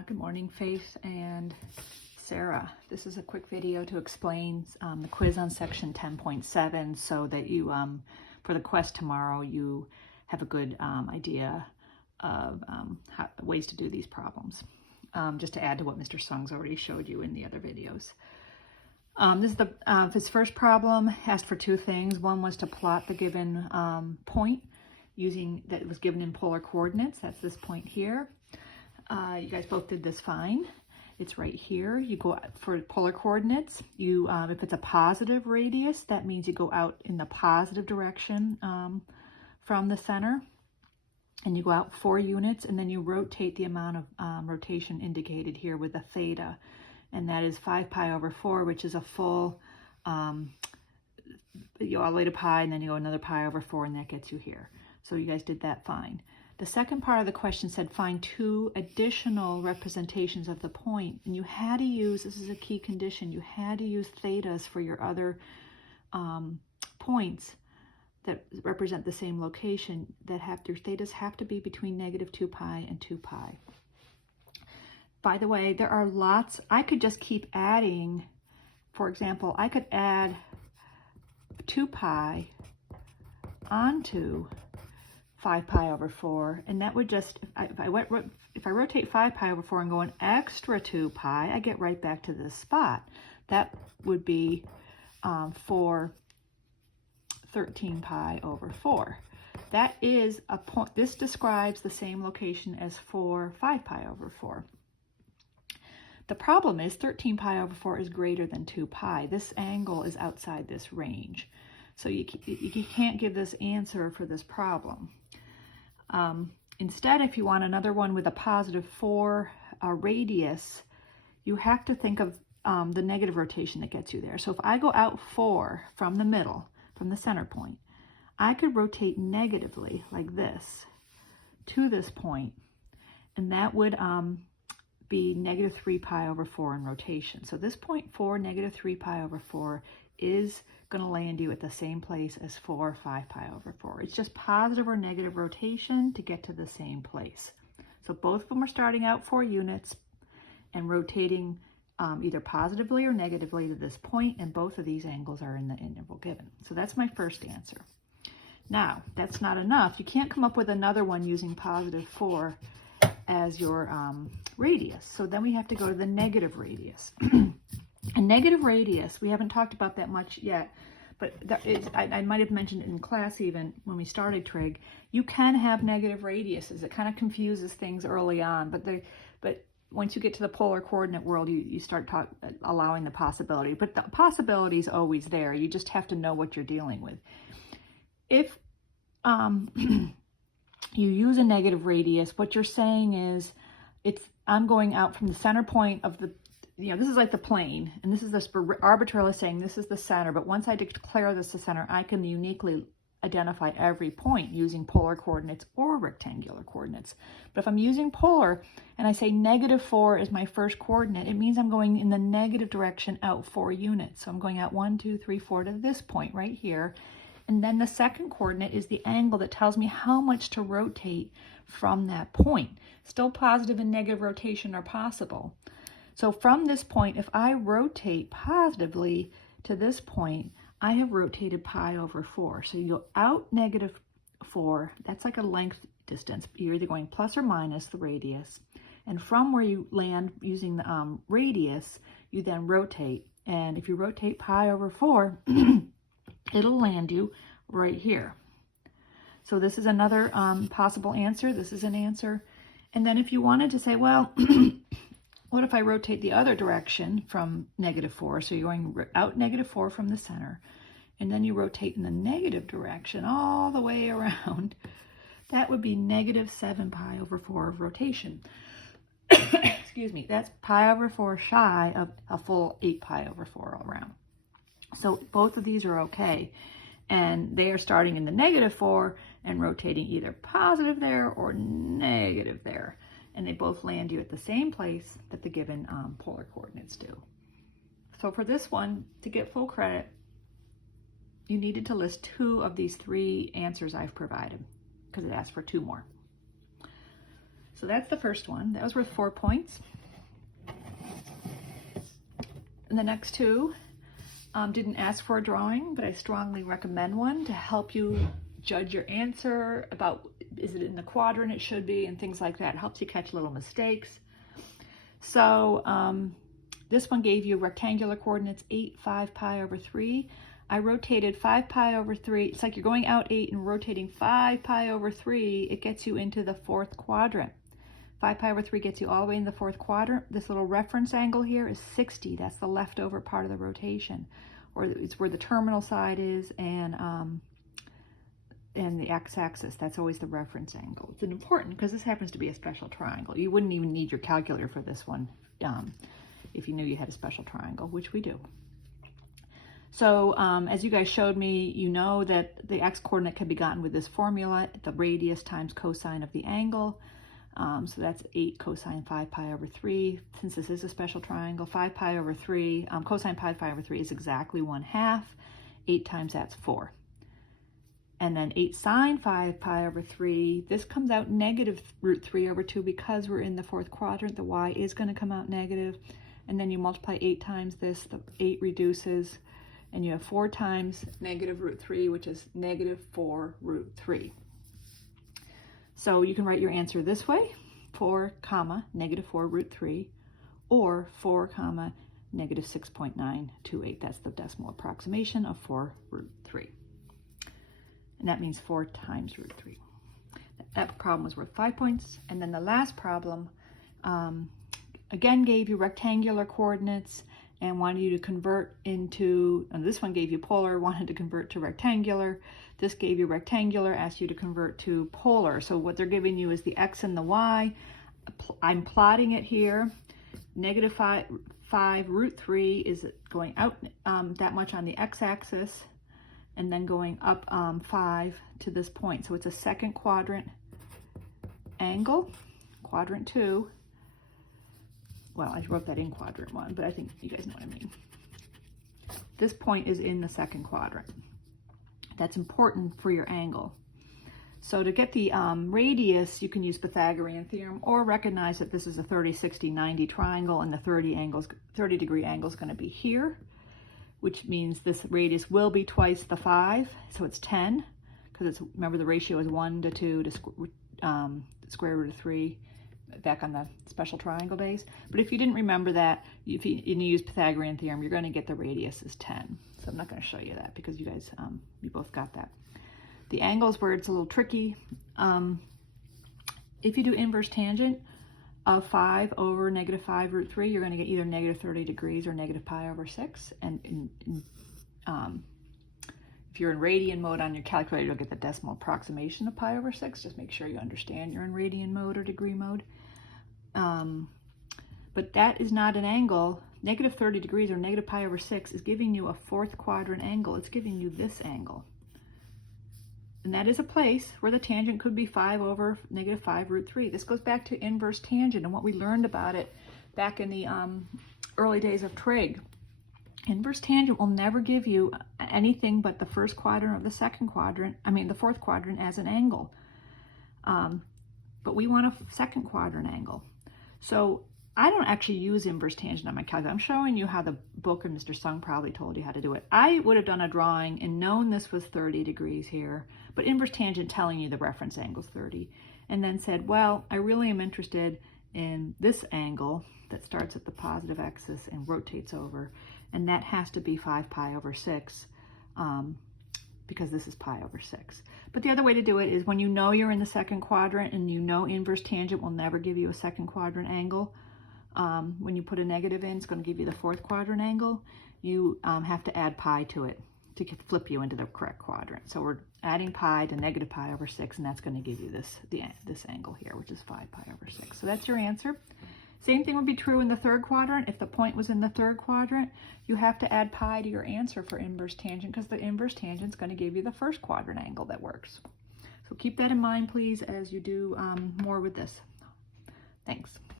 Good morning, Faith and Sarah. This is a quick video to explain the quiz on section 10.7 so that you, for the quest tomorrow, you have a good idea of ways to do these problems. Just to add to what Mr. Sung's already showed you in the other videos. This is his first problem asked for two things. One was to plot the given point using that was given in polar coordinates. That's this point here. You guys both did this fine. It's right here. You go out for polar coordinates. You, if it's a positive radius, that means you go out in the positive direction from the center, and you go out 4 units, and then you rotate the amount of rotation indicated here with a theta, and that is 5 pi over 4, which is a full, you go all the way to pi, and then you go another pi over 4, and that gets you here. So you guys did that fine. The second part of the question said find 2 additional representations of the point, and you had to use, this is a key condition, you had to use thetas for your other points that represent the same location, that your thetas have to be between -2 pi and 2 pi. By the way, there are lots, I could just keep adding. For example, I could add 2 pi onto 5 pi over 4, and that would just, if I rotate 5 pi over 4 and go an extra 2 pi, I get right back to this spot. That would be for 13 pi over 4. That is a point, this describes the same location as 5 pi over 4. The problem is 13 pi over 4 is greater than 2 pi. This angle is outside this range. So you can't give this answer for this problem. Instead, if you want another one with a +4 radius, you have to think of the negative rotation that gets you there. So if I go out 4 from the middle, from the center point, I could rotate negatively like this to this point, and that would be -3 pi over 4 in rotation. So this point 4, -3 pi over 4 is going to land you at the same place as 5 pi over 4. It's just positive or negative rotation to get to the same place. So both of them are starting out 4 units and rotating either positively or negatively to this point, and both of these angles are in the interval given. So that's my first answer. Now, that's not enough. You can't come up with another one using +4 as your radius. So then we have to go to the negative radius. A negative radius, we haven't talked about that much yet, but I might have mentioned it in class even when we started trig. You can have negative radiuses. It kind of confuses things early on, but once you get to the polar coordinate world, you start allowing the possibility. But the possibility is always there. You just have to know what you're dealing with. If you use a negative radius, what you're saying is, I'm going out from the center point of the, this is like the plane, and this is this arbitrarily saying this is the center, but once I declare this the center, I can uniquely identify every point using polar coordinates or rectangular coordinates. But if I'm using polar and I say -4 is my first coordinate, it means I'm going in the negative direction out 4 units. So I'm going out 1, 2, 3, 4 to this point right here. And then the second coordinate is the angle that tells me how much to rotate from that point. Still positive and negative rotation are possible. So from this point, if I rotate positively to this point, I have rotated pi over 4. So you go out -4, that's like a length distance. You're either going plus or minus the radius. And from where you land using the radius, you then rotate. And if you rotate pi over 4, it'll land you right here. So this is another possible answer. This is an answer. And then if you wanted to say, well, what if I rotate the other direction from -4? So you're going out -4 from the center, and then you rotate in the negative direction all the way around. That would be -7 pi over 4 of rotation. Excuse me, that's pi over 4 shy of a full 8 pi over 4 all around. So both of these are okay. And they are starting in the -4 and rotating either positive there or negative there. And they both land you at the same place that the given polar coordinates do. So for this one, to get full credit, you needed to list 2 of these 3 answers I've provided, because it asked for 2 more. So that's the first one. That was worth 4 points. And the next two didn't ask for a drawing, but I strongly recommend one to help you judge your answer about, is it in the quadrant it should be, and things like that. It helps you catch little mistakes. So this one gave you rectangular coordinates 8, 5 pi over 3. I rotated 5 pi over 3. It's like you're going out 8 and rotating 5 pi over 3. It gets you into the fourth quadrant. 5 pi over 3 gets you all the way in the fourth quadrant. This little reference angle here is 60. That's the leftover part of the rotation, or it's where the terminal side is, and the x-axis. That's always the reference angle. It's important because this happens to be a special triangle. You wouldn't even need your calculator for this one if you knew you had a special triangle, which we do. So as you guys showed me, you know that the x-coordinate can be gotten with this formula, the radius times cosine of the angle. So that's 8 cosine 5 pi over 3. Since this is a special triangle, 5 pi over 3, cosine pi over 3 is exactly 1/2. 8 times that's 4. And then 8 sine 5 pi over 3, this comes out negative root 3 over 2 because we're in the fourth quadrant. The y is going to come out negative. And then you multiply 8 times this, the 8 reduces, and you have 4 times negative root 3, which is negative 4 root 3. So you can write your answer this way, 4 comma negative 4 root 3, or 4 comma negative 6.928. That's the decimal approximation of 4 root 3. And that means 4 times root 3. That problem was worth 5 points. And then the last problem, again, gave you rectangular coordinates and wanted you to convert into, and this one gave you polar, wanted to convert to rectangular. This gave you rectangular, asked you to convert to polar. So what they're giving you is the x and the y. I'm plotting it here. Negative 5 root 3 is going out that much on the x-axis, and then going up 5 to this point. So it's a second quadrant angle, quadrant 2. Well, I wrote that in quadrant 1, but I think you guys know what I mean. This point is in the second quadrant. That's important for your angle. So to get the radius, you can use Pythagorean theorem or recognize that this is a 30, 60, 90 triangle, and the 30 degree angle is going to be here, which means this radius will be twice the 5, so it's 10, because it's, remember, the ratio is 1 to 2 to square root of 3 back on the special triangle days. But if you didn't remember that, if you use Pythagorean theorem, you're going to get the radius is 10. So I'm not going to show you that because you guys, you both got that. The angles where it's a little tricky, if you do inverse tangent of 5 over negative 5 root 3, you're going to get either negative 30 degrees or negative pi over 6. And if you're in radian mode on your calculator, you'll get the decimal approximation of pi over 6. Just make sure you understand you're in radian mode or degree mode. But that is not an angle. Negative 30 degrees or negative pi over 6 is giving you a fourth quadrant angle. It's giving you this angle. And that is a place where the tangent could be 5 over negative 5 root 3. This goes back to inverse tangent and what we learned about it back in the early days of trig. Inverse tangent will never give you anything but the first quadrant of the second quadrant, the fourth quadrant as an angle. But we want a second quadrant angle. So I don't actually use inverse tangent on my calculator. I'm showing you how the book and Mr. Sung probably told you how to do it. I would have done a drawing and known this was 30 degrees here, but inverse tangent telling you the reference angle is 30, and then said, well, I really am interested in this angle that starts at the positive axis and rotates over, and that has to be 5 pi over 6 because this is pi over 6. But the other way to do it is when you know you're in the second quadrant and you know inverse tangent will never give you a second quadrant angle, when you put a negative in, it's going to give you the fourth quadrant angle. You have to add pi to it to flip you into the correct quadrant. So we're adding pi to negative pi over 6, and that's going to give you this angle here, which is 5 pi over 6. So that's your answer. Same thing would be true in the third quadrant. If the point was in the third quadrant, you have to add pi to your answer for inverse tangent because the inverse tangent is going to give you the first quadrant angle that works. So keep that in mind, please, as you do more with this. Thanks.